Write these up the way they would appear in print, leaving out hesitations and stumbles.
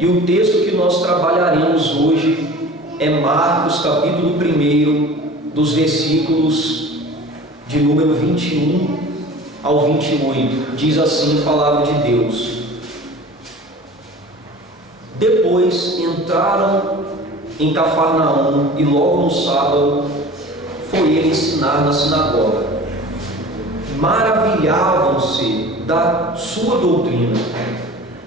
E o texto que nós trabalharemos hoje é Marcos, capítulo 1, dos versículos de número 21 ao 28. Diz assim a palavra de Deus: Depois entraram em Cafarnaum e logo no sábado foi ele ensinar na sinagoga. Maravilhavam-se da sua doutrina,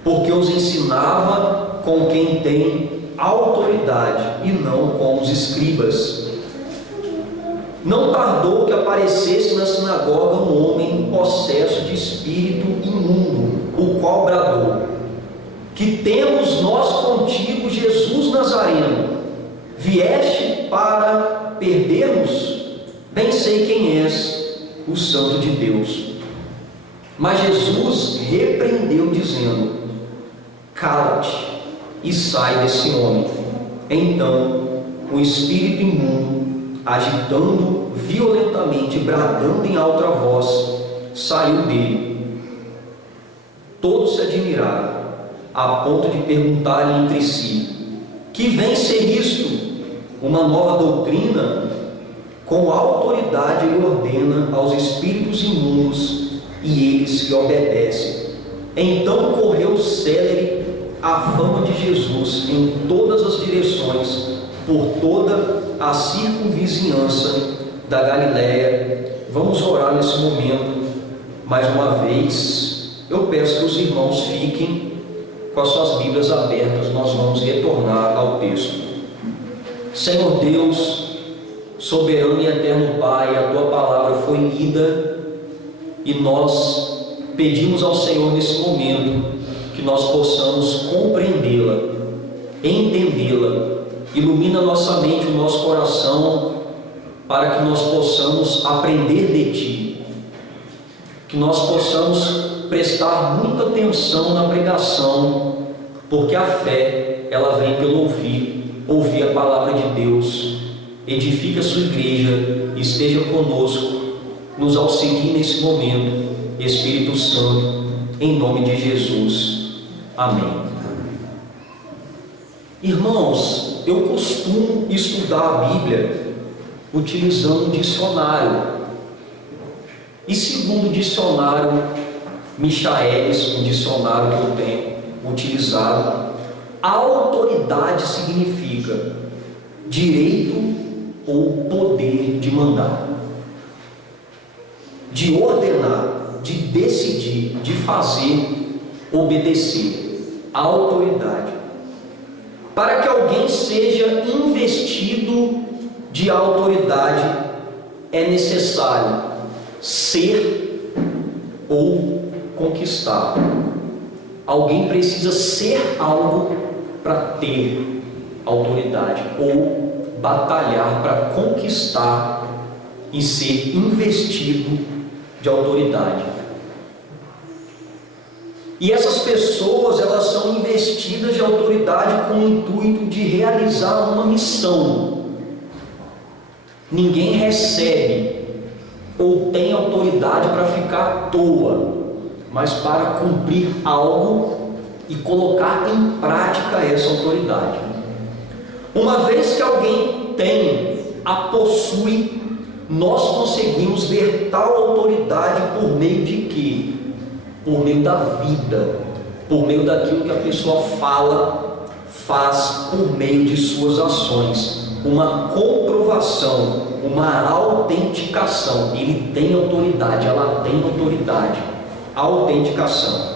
porque os ensinava com quem tem autoridade e não com os escribas. Não tardou que aparecesse na sinagoga um homem possesso de espírito imundo, o qual bradou: Que temos nós contigo, Jesus Nazareno? Vieste para perdermos? Bem sei quem és, o Santo de Deus. Mas Jesus repreendeu, dizendo: Cala-te e sai desse homem. Então o espírito imundo, agitando violentamente, bradando em alta voz, saiu dele. Todos se admiraram, a ponto de perguntarem entre si: Que vem ser isto? Uma nova doutrina? Com autoridade ele ordena aos espíritos imundos, e eles lhe obedecem. Então correu célere a fama de Jesus em todas as direções, por toda a circunvizinhança da Galiléia. Vamos orar nesse momento. Mais uma vez, eu peço que os irmãos fiquem com as suas Bíblias abertas. Nós vamos retornar ao texto. Senhor Deus, soberano e eterno Pai, a Tua palavra foi lida e nós pedimos ao Senhor nesse momento que nós possamos compreendê-la, entendê-la. Ilumina nossa mente, o nosso coração, para que nós possamos aprender de Ti, que nós possamos prestar muita atenção na pregação, porque a fé, ela vem pelo ouvir a palavra de Deus. Edifica a sua igreja, esteja conosco, nos auxilie nesse momento, Espírito Santo, em nome de Jesus. Amém. Irmãos, eu costumo estudar a Bíblia utilizando um dicionário. E segundo o dicionário Michaelis, um dicionário que eu tenho utilizado, a autoridade significa direito ou poder de mandar, de ordenar, de decidir, de fazer, obedecer. A autoridade. Para que alguém seja investido de autoridade, é necessário ser ou conquistar. Alguém precisa ser algo para ter autoridade, ou batalhar para conquistar e ser investido de autoridade. E essas pessoas, elas são investidas de autoridade com o intuito de realizar uma missão. Ninguém recebe ou tem autoridade para ficar à toa, mas para cumprir algo e colocar em prática essa autoridade. Uma vez que alguém possui, nós conseguimos ver tal autoridade por meio de quê? Por meio da vida, por meio daquilo que a pessoa fala, faz, por meio de suas ações. Uma comprovação, uma autenticação. Ele tem autoridade, ela tem autoridade. Autenticação.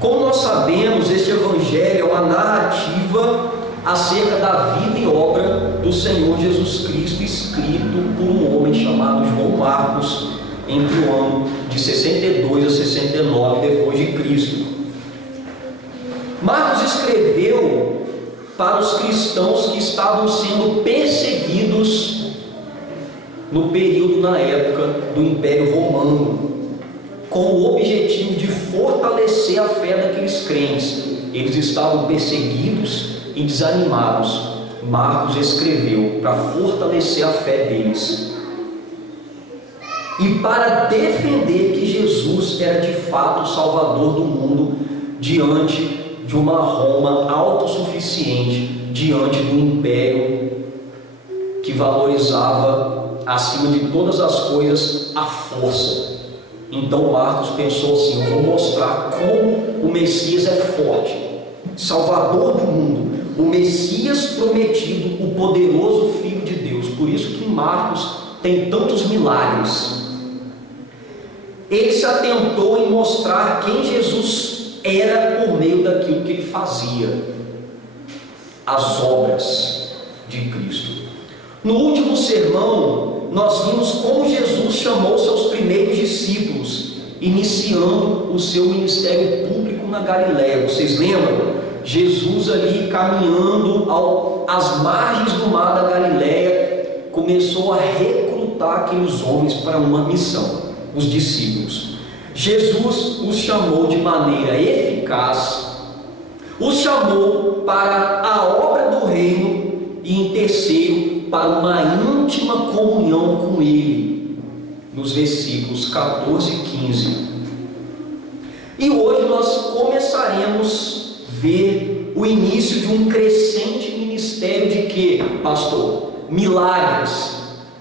Como nós sabemos, este Evangelho é uma narrativa acerca da vida e obra do Senhor Jesus Cristo, escrito por um homem chamado João Marcos, entre o ano de 62 a 69 depois de Cristo. Marcos escreveu para os cristãos que estavam sendo perseguidos no período, na época do Império Romano, com o objetivo de fortalecer a fé daqueles crentes. Eles estavam perseguidos e desanimados. Marcos escreveu para fortalecer a fé deles e para defender que Jesus era de fato o Salvador do mundo diante de uma Roma autossuficiente diante do império que valorizava, acima de todas as coisas, a força. Então Marcos pensou assim: eu vou mostrar como o Messias é forte, Salvador do mundo, o Messias prometido, o poderoso Filho de Deus. Por isso que Marcos tem tantos milagres. Ele se atentou em mostrar quem Jesus era por meio daquilo que ele fazia, as obras de Cristo. No último sermão, nós vimos como Jesus chamou seus primeiros discípulos, iniciando o seu ministério público na Galiléia. Vocês lembram? Jesus ali caminhando às margens do mar da Galiléia, começou a recrutar aqueles homens para uma missão, os discípulos. Jesus os chamou de maneira eficaz, os chamou para a obra do reino e, em terceiro, para uma íntima comunhão com Ele, nos versículos 14 e 15. E hoje nós começaremos a ver o início de um crescente ministério de quê, pastor? Milagres,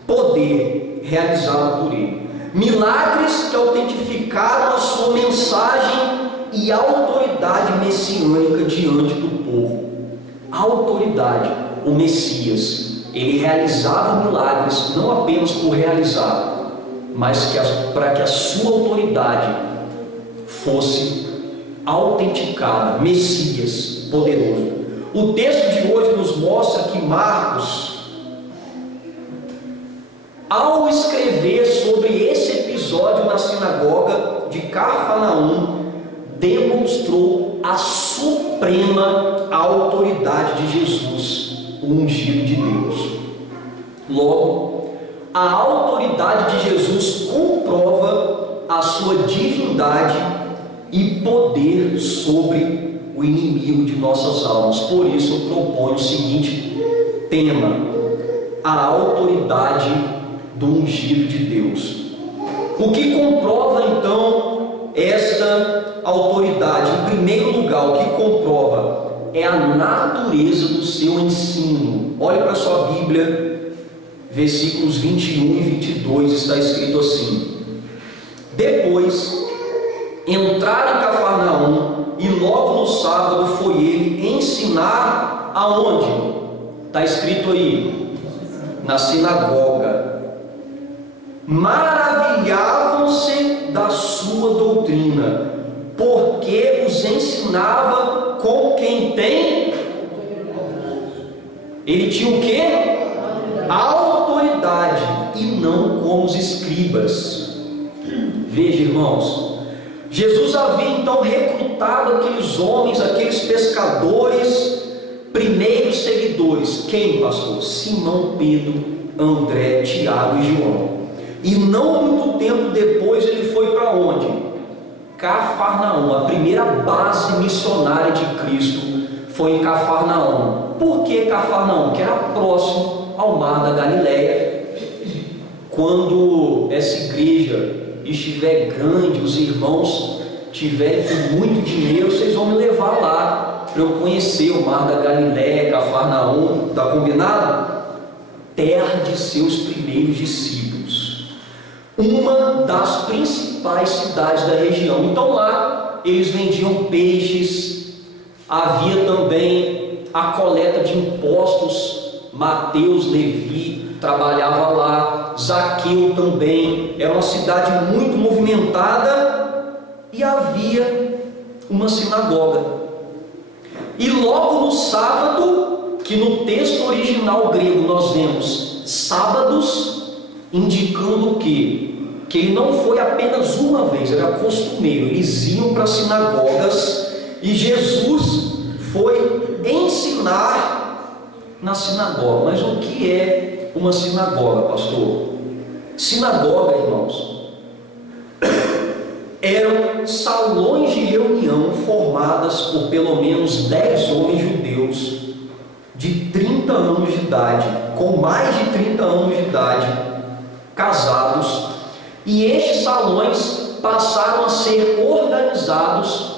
poder realizado por Ele. Milagres que autentificaram a sua mensagem e autoridade messiânica diante do povo. A autoridade, o Messias, ele realizava milagres não apenas por realizar, mas para que a sua autoridade fosse autenticada. Messias poderoso. O texto de hoje nos mostra que Marcos, ao escrever sobre esse episódio na sinagoga de Cafarnaum, demonstrou a suprema autoridade de Jesus, o ungido de Deus. Logo, a autoridade de Jesus comprova a sua divindade e poder sobre o inimigo de nossas almas. Por isso eu proponho o seguinte tema: a autoridade do ungido de Deus. O que comprova então esta autoridade? Em primeiro lugar, o que comprova é a natureza do seu ensino. Olhe para a sua Bíblia, versículos 21 e 22, está escrito assim: depois entraram em Cafarnaum, e logo no sábado foi ele ensinar aonde? Está escrito aí, na sinagoga. Maravilhavam-se da sua doutrina, porque os ensinava com quem tem. Ele tinha o quê? Autoridade, e não como os escribas. Veja, irmãos, Jesus havia então recrutado aqueles homens, aqueles pescadores, primeiros seguidores. Quem, pastor? Simão, Pedro, André, Tiago e João. E não muito tempo depois ele foi para onde? Cafarnaum. A primeira base missionária de Cristo foi em Cafarnaum. Por que Cafarnaum? Que era próximo ao mar da Galiléia. Quando essa igreja estiver grande, os irmãos tiverem com muito dinheiro, vocês vão me levar lá para eu conhecer o mar da Galiléia, Cafarnaum. Está combinado? Terra de seus primeiros discípulos, uma das principais cidades da região. Então lá eles vendiam peixes, havia também a coleta de impostos. Mateus, Levi trabalhava lá, Zaqueu também. Era uma cidade muito movimentada e havia uma sinagoga. E logo no sábado, que no texto original grego nós vemos sábados, indicando o quê? Que ele não foi apenas uma vez, era costumeiro, eles iam para as sinagogas e Jesus foi ensinar na sinagoga. Mas o que é uma sinagoga, pastor? Sinagoga, irmãos, eram salões de reunião formadas por pelo menos 10 homens judeus de 30 anos de idade, com mais de 30 anos de idade, casados, e estes salões passaram a ser organizados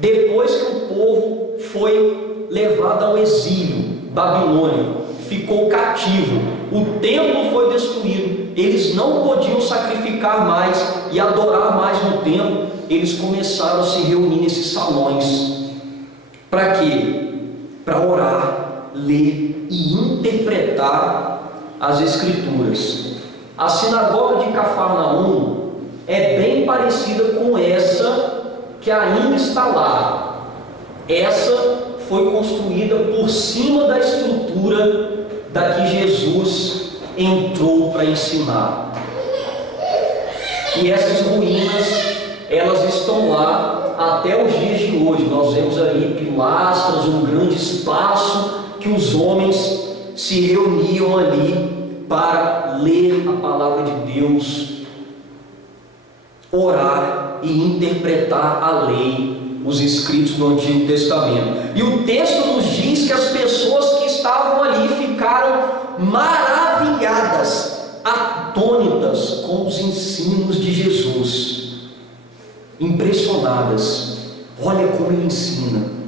depois que o povo foi levado ao exílio babilônico, ficou cativo, o templo foi destruído, eles não podiam sacrificar mais e adorar mais no templo, eles começaram a se reunir nesses salões. Para quê? Para orar, ler e interpretar as Escrituras. A sinagoga de Cafarnaum é bem parecida com essa que ainda está lá. Essa foi construída por cima da estrutura da que Jesus entrou para ensinar. E essas ruínas, elas estão lá até os dias de hoje. Nós vemos ali pilastras, um grande espaço que os homens se reuniam ali para ler a palavra de Deus, orar e interpretar a lei, os escritos do Antigo Testamento. E o texto nos diz que as pessoas que estavam ali ficaram maravilhadas, atônitas com os ensinos de Jesus, impressionadas. Olha como ele ensina.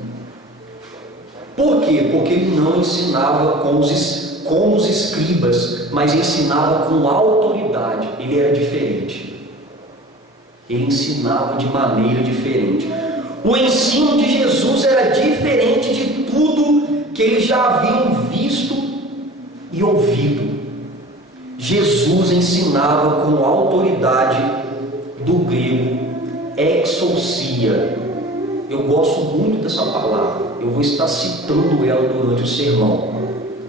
Por quê? Porque ele não ensinava como os escribas, mas ensinava com autoridade. Ele era diferente. Ele ensinava de maneira diferente. O ensino de Jesus era diferente de tudo que eles já haviam visto e ouvido. Jesus ensinava com autoridade, do grego exousia. Eu gosto muito dessa palavra, eu vou estar citando ela durante o sermão,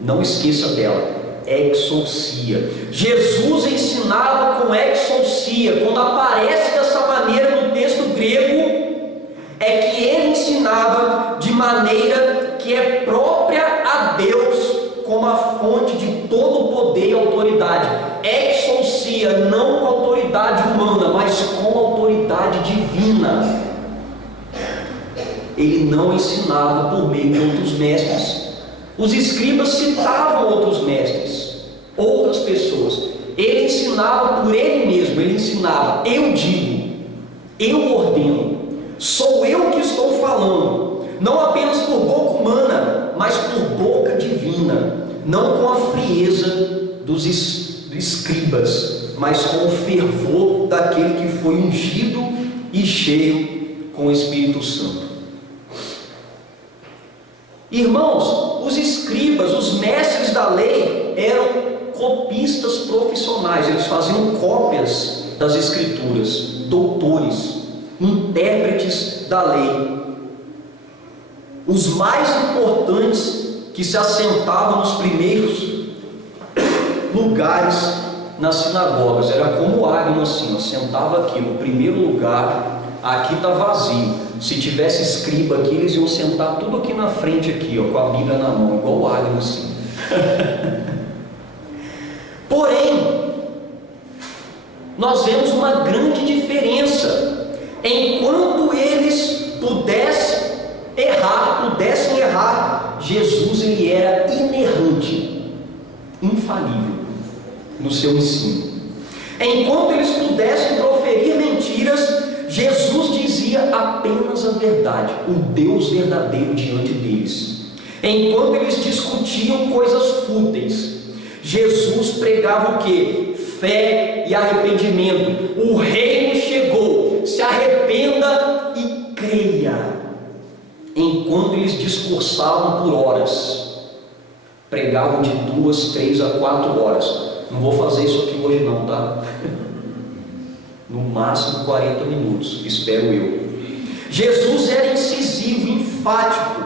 não esqueça dela. Exousia. Jesus ensinava com exousia. Quando aparece dessa maneira no texto grego, é que ele ensinava de maneira que é própria a Deus, como a fonte de todo o poder e autoridade. Exousia, não com autoridade humana, mas com autoridade divina. Ele não ensinava por meio de outros mestres. Os escribas citavam outros mestres, outras pessoas. Ele ensinava por ele mesmo. Ele ensinava: eu digo, eu ordeno, sou eu que estou falando, não apenas por boca humana, mas por boca divina, não com a frieza dos escribas, mas com o fervor daquele que foi ungido e cheio com o Espírito Santo. Irmãos, os escribas, os mestres da lei, eram copistas profissionais. Eles faziam cópias das Escrituras, doutores, intérpretes da lei. Os mais importantes, que se assentavam nos primeiros lugares nas sinagogas, era como o Agno, assim, sentava aqui no primeiro lugar. Aqui está vazio. Se tivesse escriba aqui, eles iam sentar tudo aqui na frente, aqui, ó, com a Bíblia na mão, igual o Agno, assim. Porém, nós vemos uma grande diferença. Enquanto eles pudessem errar, Jesus, ele era inerrante, infalível no seu ensino. Enquanto eles pudessem proferir mentiras, Jesus dizia apenas a verdade, o Deus verdadeiro diante deles. Enquanto eles discutiam coisas fúteis, Jesus pregava o que? Fé e arrependimento. O reino chegou, se arrependa e creia. Enquanto eles discursavam por horas, pregavam de 2, 3 a 4 horas. Não vou fazer isso aqui hoje não, tá? No máximo 40 minutos, espero eu. Jesus era incisivo, enfático,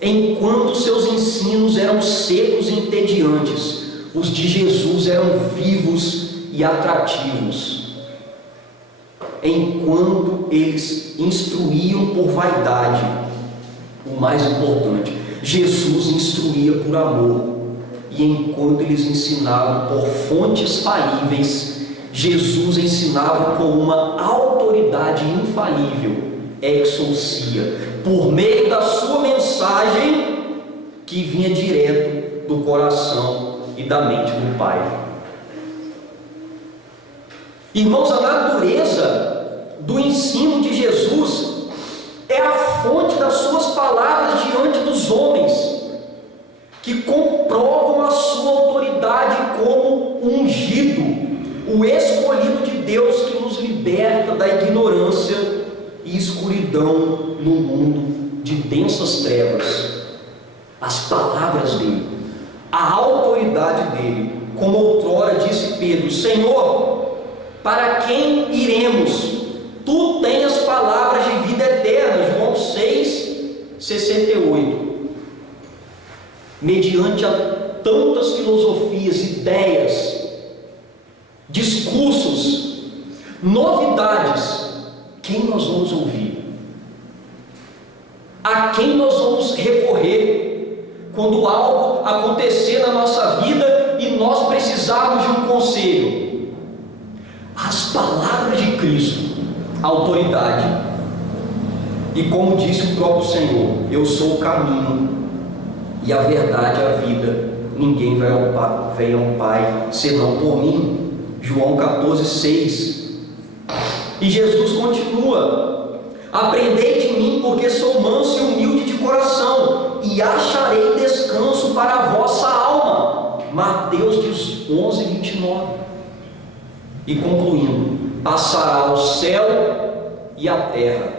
enquanto seus ensinos eram secos e entediantes. Os de Jesus eram vivos e atrativos. Enquanto eles instruíam por vaidade, o mais importante, Jesus instruía por amor. E enquanto eles ensinavam por fontes falíveis, Jesus ensinava com uma autoridade infalível, exousia, por meio da sua mensagem que vinha direto do coração e da mente do Pai. Irmãos, a natureza do ensino de Jesus é a escuridão no mundo de densas trevas. As palavras dele, a autoridade dele, como outrora disse Pedro: Senhor, para quem iremos? Tu tens as palavras de vida eterna. João 6,68. Mediante a tantas filosofias, ideias, discursos, novidades, quem nós vamos ouvir? A quem nós vamos recorrer quando algo acontecer na nossa vida e nós precisarmos de um conselho? As palavras de Cristo, a autoridade. E como disse o próprio Senhor: eu sou o caminho e a verdade e a vida, ninguém vem ao Pai senão por mim. João 14,6. E Jesus continua: aprendei de mim, porque sou manso e humilde de coração, e acharei descanso para a vossa alma. Mateus 11:29. E concluindo: passará o céu e a terra,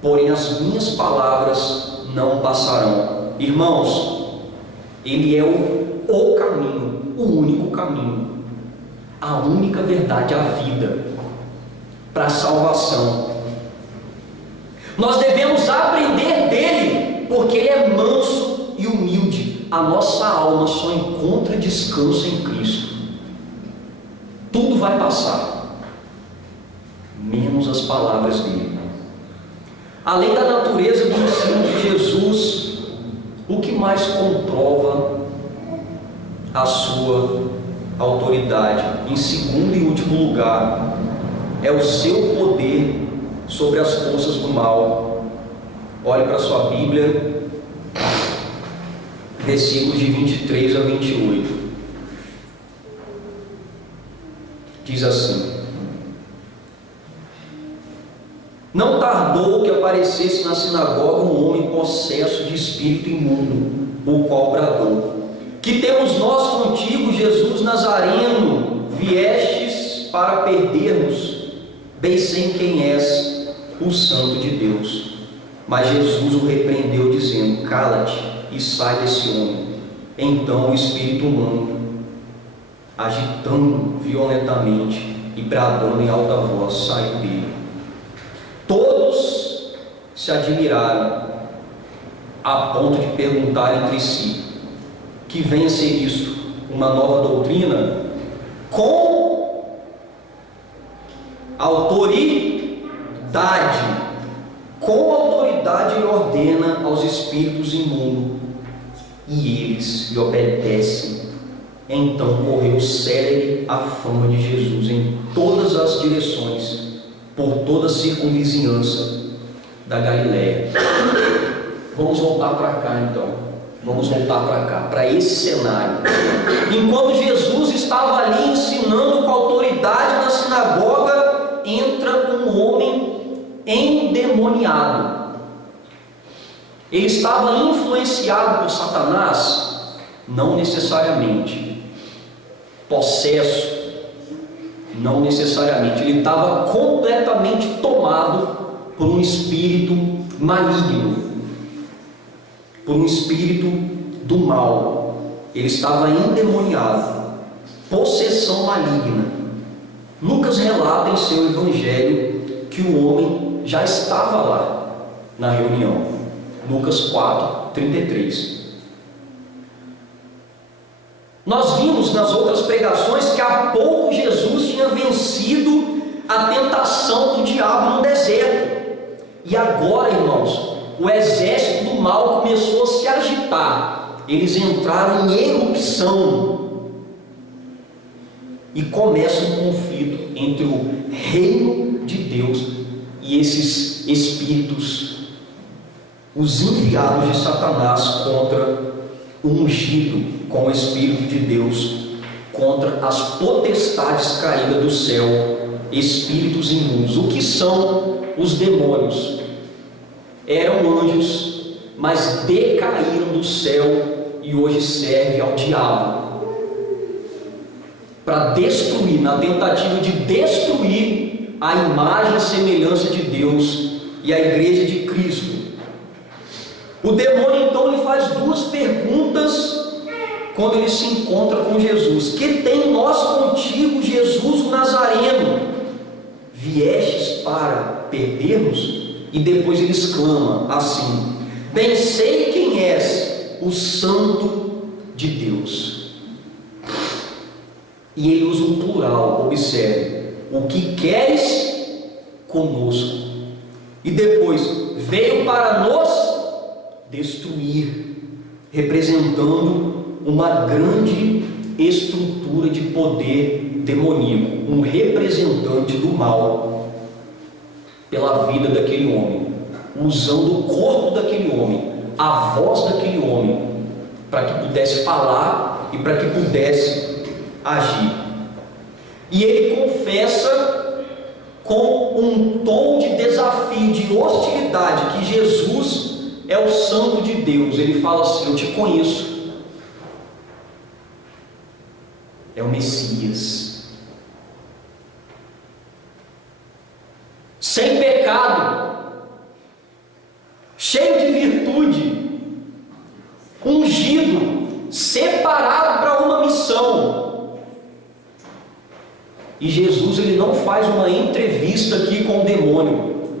porém as minhas palavras não passarão. Irmãos, Ele é o caminho, o único caminho, a única verdade, a vida, para a salvação. Nós devemos aprender dele, porque ele é manso e humilde. A nossa alma só encontra descanso em Cristo. Tudo vai passar, menos as palavras dele. Além da natureza do ensino de Jesus, o que mais comprova a sua autoridade, em segundo e último lugar, é o seu poder sobre as forças do mal. Olhe para a sua Bíblia, versículos de 23 a 28. Diz assim: não tardou que aparecesse na sinagoga um homem possesso de espírito imundo, o qual bradou: que temos nós contigo, Jesus Nazareno? Viestes para perder-nos? Bem sei quem és, o Santo de Deus. Mas Jesus o repreendeu, dizendo: cala-te e sai desse homem. Então o espírito humano, agitando violentamente e bradando em alta voz, saiu dele. Todos se admiraram, a ponto de perguntar entre si: que vem a ser isto? Uma nova doutrina? Com autoridade, ele ordena aos espíritos imundos, e eles lhe obedecem. Então correu célere a fama de Jesus em todas as direções, por toda a circunvizinhança da Galiléia. Vamos voltar para cá então. Vamos voltar para cá, para esse cenário. Enquanto Jesus estava ali ensinando com autoridade na sinagoga, entra um homem endemoniado. Ele estava influenciado por Satanás? Não necessariamente. Possesso? Não necessariamente. Ele estava completamente tomado por um espírito maligno, por um espírito do mal. Ele estava endemoniado, possessão maligna. Lucas relata em seu evangelho que o homem já estava lá na reunião. Lucas 4:33. Nós vimos nas outras pregações que há pouco Jesus tinha vencido a tentação do diabo no deserto. E agora, irmãos, o exército do mal começou a se agitar. Eles entraram em erupção e começa um conflito entre o reino de Deus e esses espíritos, os enviados de Satanás, contra o ungido com o Espírito de Deus, contra as potestades caídas do céu, espíritos imundos. O que são os demônios? Eram anjos, mas decaíram do céu e hoje servem ao diabo para destruir, na tentativa de destruir a imagem e semelhança de Deus e a igreja de O demônio então lhe faz duas perguntas quando ele se encontra com Jesus: que tem nós contigo, Jesus o Nazareno? Viestes para perder-nos? E depois ele exclama assim: bem sei quem és, o Santo de Deus. E ele usa um plural, observe: o que queres conosco? E depois: veio para nos destruir, representando uma grande estrutura de poder demoníaco, um representante do mal pela vida daquele homem, usando o corpo daquele homem, a voz daquele homem, para que pudesse falar e para que pudesse agir. E ele confessa com um tom de desafio, de hostilidade, que Jesus é o Santo de Deus. Ele fala assim: eu te conheço, é o Messias, sem pecado, cheio de virtude, ungido, separado para uma missão. E Jesus, ele não faz uma entrevista aqui com o demônio,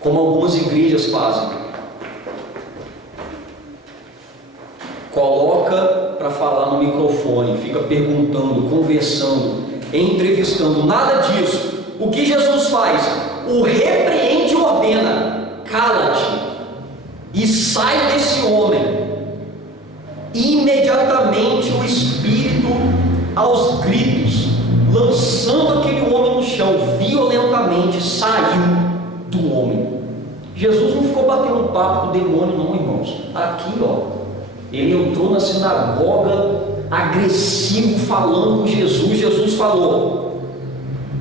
como algumas igrejas fazem. Coloca para falar no microfone, fica perguntando, conversando, entrevistando. Nada disso. O que Jesus faz? O repreende e ordena: cala-te e sai desse homem. Imediatamente o espírito, aos gritos, lançando aquele homem no chão, violentamente saiu do homem. Jesus não ficou batendo papo com o demônio não, irmãos. Aqui, ele entrou na sinagoga agressivo, falando com Jesus. Jesus falou: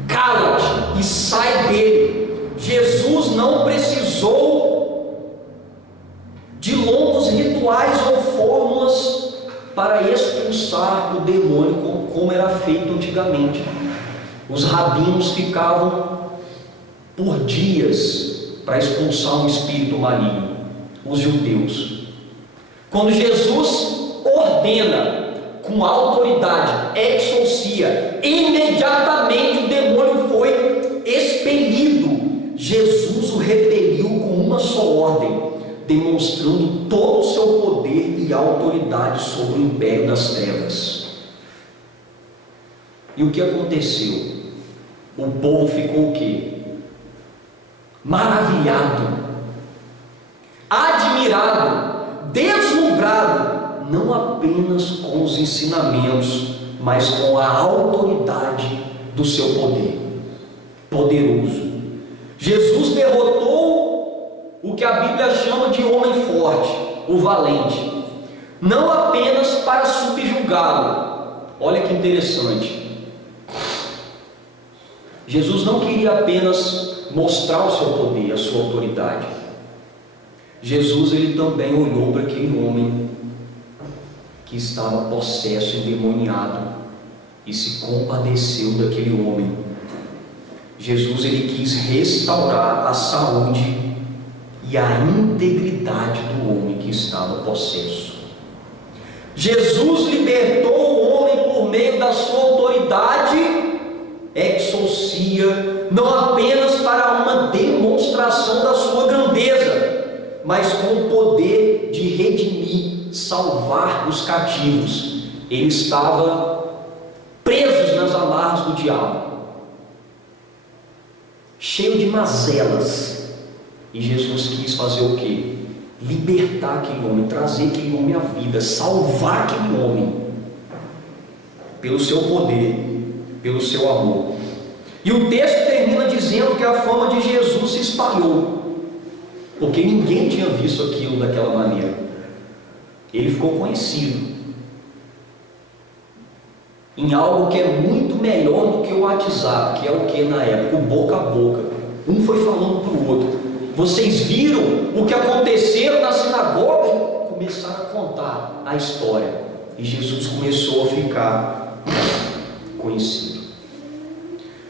cala-te e sai dele. Jesus não precisou de longos rituais ou fórmulas para expulsar o demônio, como era feito antigamente. Os rabinos ficavam por dias para expulsar um espírito maligno, os judeus. Quando Jesus ordena com autoridade, exorcia, imediatamente o demônio foi expelido. Jesus o repeliu com uma só ordem, demonstrando todo o seu poder e autoridade sobre o império das trevas. E o que aconteceu? O povo ficou o quê? Maravilhado, admirado, deslumbrado, não apenas com os ensinamentos, mas com a autoridade do seu poder poderoso. Jesus derrotou o que a Bíblia chama de homem forte, o valente, não apenas para subjugá-lo. Olha que interessante. Jesus não queria apenas mostrar o seu poder, a sua autoridade. Jesus, ele também olhou para aquele homem que estava possesso, endemoniado, e se compadeceu daquele homem. Jesus, ele quis restaurar a saúde e a integridade do homem que estava possesso. Jesus libertou o homem por meio da sua autoridade, exorcia, não apenas para uma demonstração da sua grandeza, mas com o poder de redimir, salvar os cativos. Ele estava preso nas amarras do diabo, cheio de mazelas, e Jesus quis fazer o quê? Libertar aquele homem, trazer aquele homem à vida, salvar aquele homem, pelo seu poder, pelo seu amor. E o texto termina dizendo que a fama de Jesus se espalhou, porque ninguém tinha visto aquilo daquela maneira. Ele ficou conhecido em algo que é muito melhor do que o WhatsApp, que é o que na época? O boca a boca. Um foi falando para o outro: vocês viram o que aconteceu na sinagoga? E começaram a contar a história, e Jesus começou a ficar conhecido.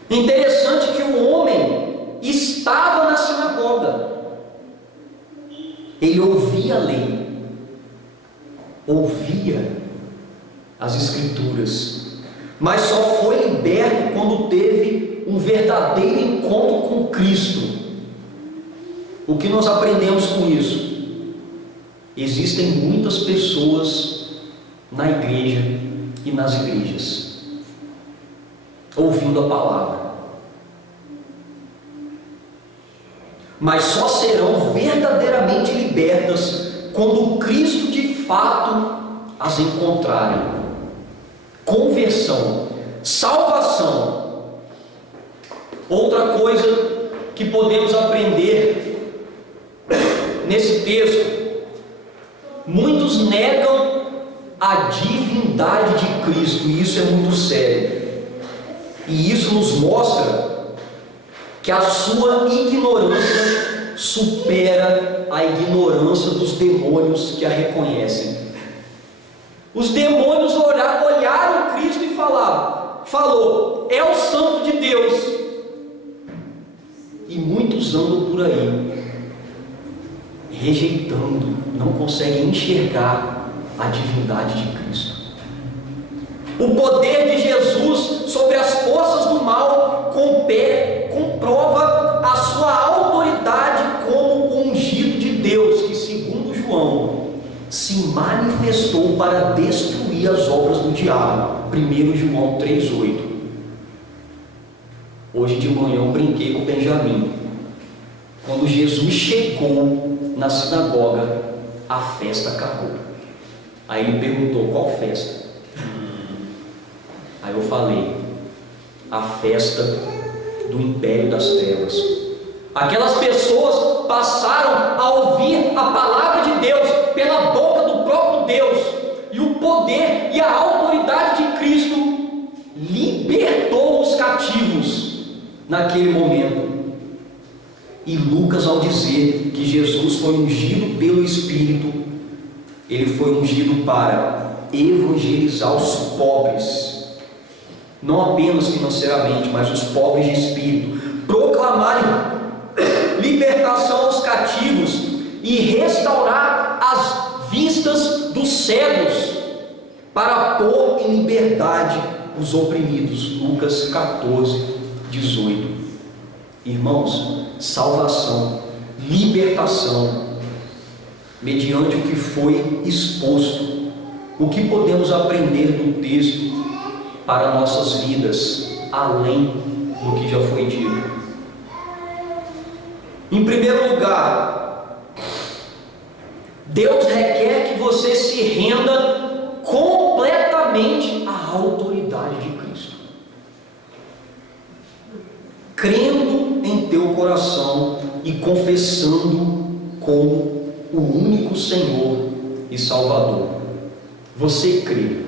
Interessante que o homem estava na sinagoga, Ele ouvia a lei, ouvia as Escrituras, mas só foi liberto quando teve um verdadeiro encontro com Cristo. O que nós aprendemos com isso? Existem muitas pessoas na igreja e nas igrejas ouvindo a palavra, mas só serão verdadeiramente libertas quando Cristo de fato as encontrarem. Conversão, salvação. Outra coisa que podemos aprender nesse texto: muitos negam a divindade de Cristo, e isso é muito sério. E isso nos mostra que a sua ignorância supera a ignorância dos demônios que a reconhecem. Os demônios olharam Cristo e falou: é o Santo de Deus. E muitos andam por aí rejeitando, não conseguem enxergar a divindade de Cristo. O poder de Jesus sobre as forças do mal comprova a sua autoridade como ungido de Deus, que, segundo João, se manifestou para destruir as obras do diabo. 1 João 3,8. Hoje de manhã eu brinquei com o Benjamin. Quando Jesus chegou na sinagoga, a festa acabou. Aí ele perguntou: qual festa? Aí eu falei: a festa do império das trevas. Aquelas pessoas passaram a ouvir a palavra de Deus pela boca do próprio Deus, e o poder e a autoridade de Cristo libertou os cativos naquele momento. E Lucas, ao dizer que Jesus foi ungido pelo Espírito, ele foi ungido para evangelizar os pobres, não apenas financeiramente, mas os pobres de espírito, proclamarem libertação aos cativos e restaurar as vistas dos cegos, para pôr em liberdade os oprimidos. Lucas 14:18. Irmãos, salvação, libertação, mediante o que foi exposto. O que podemos aprender do texto para nossas vidas, além do que já foi dito? Em primeiro lugar, Deus requer que você se renda completamente à autoridade de Cristo, crendo em teu coração e confessando como o único Senhor e Salvador. Você crê,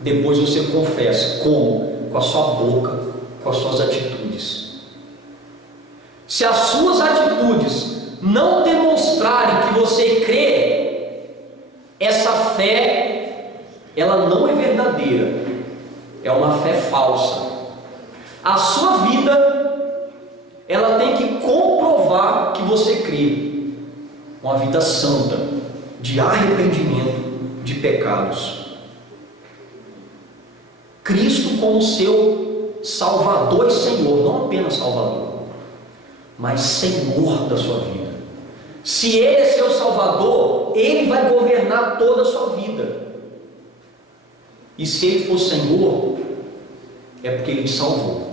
depois você confessa. Como? Com a sua boca, com as suas atitudes. Se as suas atitudes não demonstrarem que você crê, essa fé, ela não é verdadeira, é uma fé falsa. A sua vida, ela tem que comprovar que você crê. Uma vida santa, de arrependimento de pecados. Cristo como seu Salvador e Senhor, não apenas Salvador, mas Senhor da sua vida. Se Ele é seu Salvador, Ele vai governar toda a sua vida. E se Ele for Senhor, é porque Ele te salvou.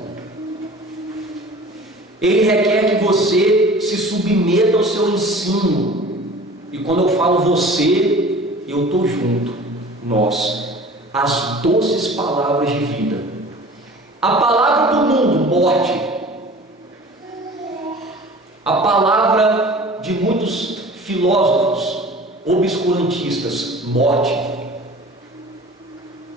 Ele requer que você se submeta ao seu ensino. E quando eu falo você, eu estou junto. Nós, as doces palavras de vida. A palavra do mundo, morte. A palavra de muitos filósofos obscurantistas, morte.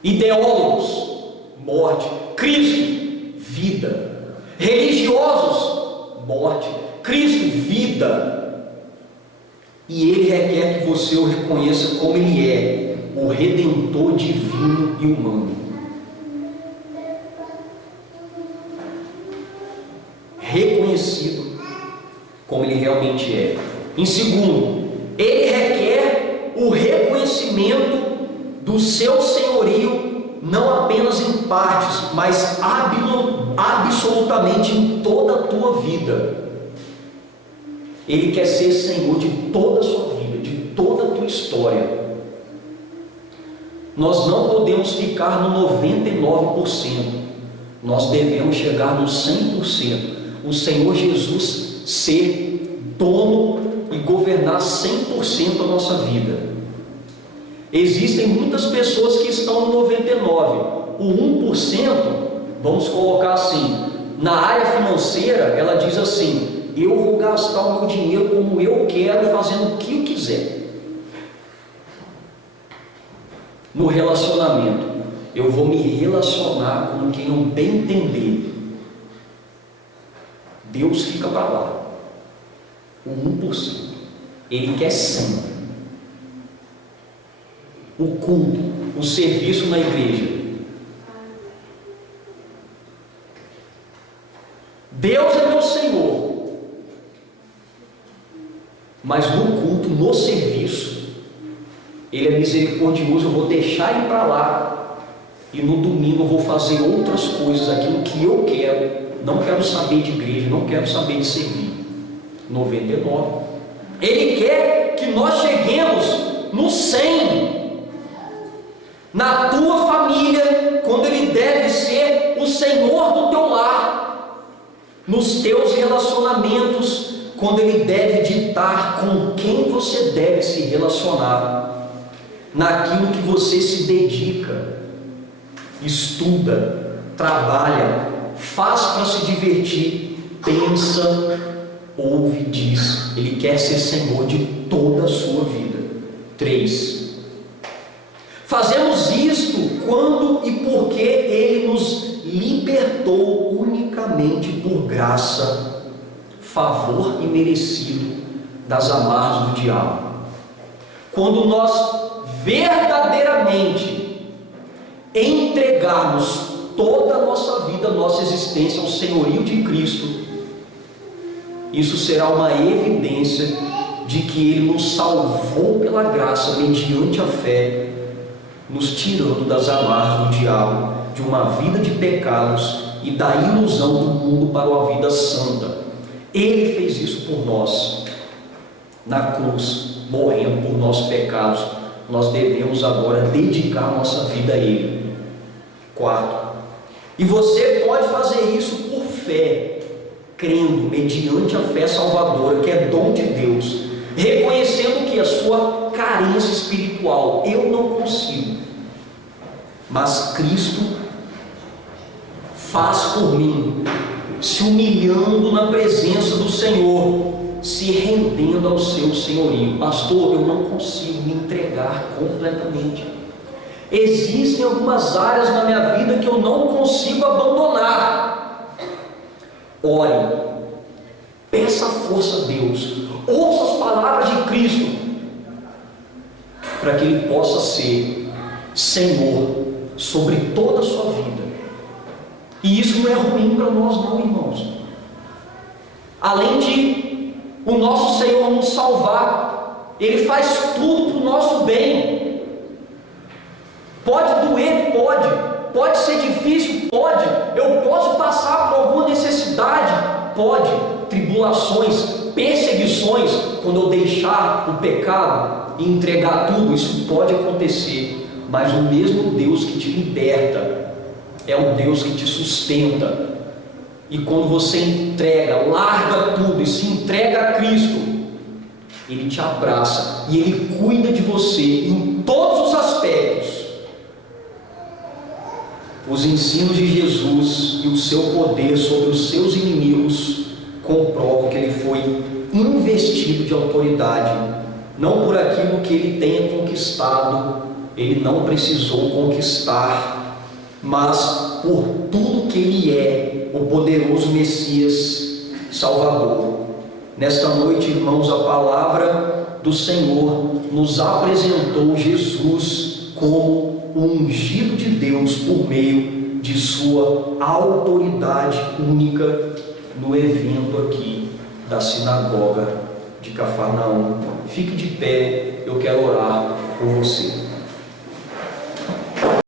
Ideólogos, morte. Cristo, vida. Religiosos, morte. Cristo, vida. E Ele requer que você o reconheça como Ele é, o Redentor divino e humano. Reconhecido como Ele realmente é. Em segundo, ele requer o reconhecimento do seu senhorio, não apenas em partes, mas absolutamente em toda a tua vida. Ele quer ser Senhor de toda a sua vida, de toda a tua história. Nós não podemos ficar no 99%, nós devemos chegar no 100%. O Senhor Jesus ser dono e governar 100% a nossa vida. Existem muitas pessoas que estão no 99%. O 1%, vamos colocar assim, na área financeira, ela diz assim: eu vou gastar o meu dinheiro como eu quero, fazendo o que eu quiser. No relacionamento, eu vou me relacionar com quem eu bem entender. Deus fica para lá. O 1%. Ele quer 100%. O culto, o serviço na igreja. Deus é meu Senhor. Mas no culto, no serviço, Ele é misericordioso. Eu vou deixar Ele para lá. E no domingo eu vou fazer outras coisas, aquilo que eu quero. Não quero saber de igreja, não quero saber de servir. 99%. Ele quer que nós cheguemos no 100%. Na tua família, quando Ele deve ser o Senhor do teu lar. Nos teus relacionamentos, quando Ele deve ditar com quem você deve se relacionar. Naquilo que você se dedica, estuda, trabalha, faz para se divertir, pensa, ouve, diz. Ele quer ser Senhor de toda a sua vida. 3. Fazemos isto quando e porque Ele nos libertou unicamente por graça, favor imerecido das amarras do diabo. Quando nós verdadeiramente entregarmos toda a nossa vida, nossa existência ao senhorio de Cristo, isso será uma evidência de que Ele nos salvou pela graça, mediante a fé, nos tirando das amarras do diabo, de uma vida de pecados e da ilusão do mundo para uma vida santa. Ele fez isso por nós, na cruz, morrendo por nossos pecados. Nós devemos agora dedicar nossa vida a Ele. 4. E você pode fazer isso por fé, crendo, mediante a fé salvadora, que é dom de Deus, reconhecendo que a sua carência espiritual, eu não consigo, mas Cristo faz por mim, se humilhando na presença do Senhor, se rendendo ao seu senhorio. Pastor, eu não consigo me entregar completamente. Existem algumas áreas na minha vida que eu não consigo abandonar. Ore, peça a força a Deus, ouça as palavras de Cristo, para que Ele possa ser Senhor sobre toda a sua vida. E isso não é ruim para nós não, irmãos. Além de o nosso Senhor nos salvar, Ele faz tudo para o nosso bem. Pode doer? Pode ser difícil? Pode. Eu posso passar por alguma necessidade? Pode. Tribulações, perseguições, quando eu deixar o pecado e entregar tudo, isso pode acontecer. Mas o mesmo Deus que te liberta é o Deus que te sustenta. E quando você entrega, larga tudo e se entrega a Cristo, Ele te abraça e Ele cuida de você em todos os aspectos. Os ensinos de Jesus e o seu poder sobre os seus inimigos comprovam que Ele foi investido de autoridade, não por aquilo que Ele tenha conquistado, Ele não precisou conquistar, mas por tudo que Ele é, o poderoso Messias Salvador. Nesta noite, irmãos, a palavra do Senhor nos apresentou Jesus como o ungido de Deus por meio de sua autoridade única no evento aqui da sinagoga de Cafarnaum. Fique de pé, eu quero orar por você.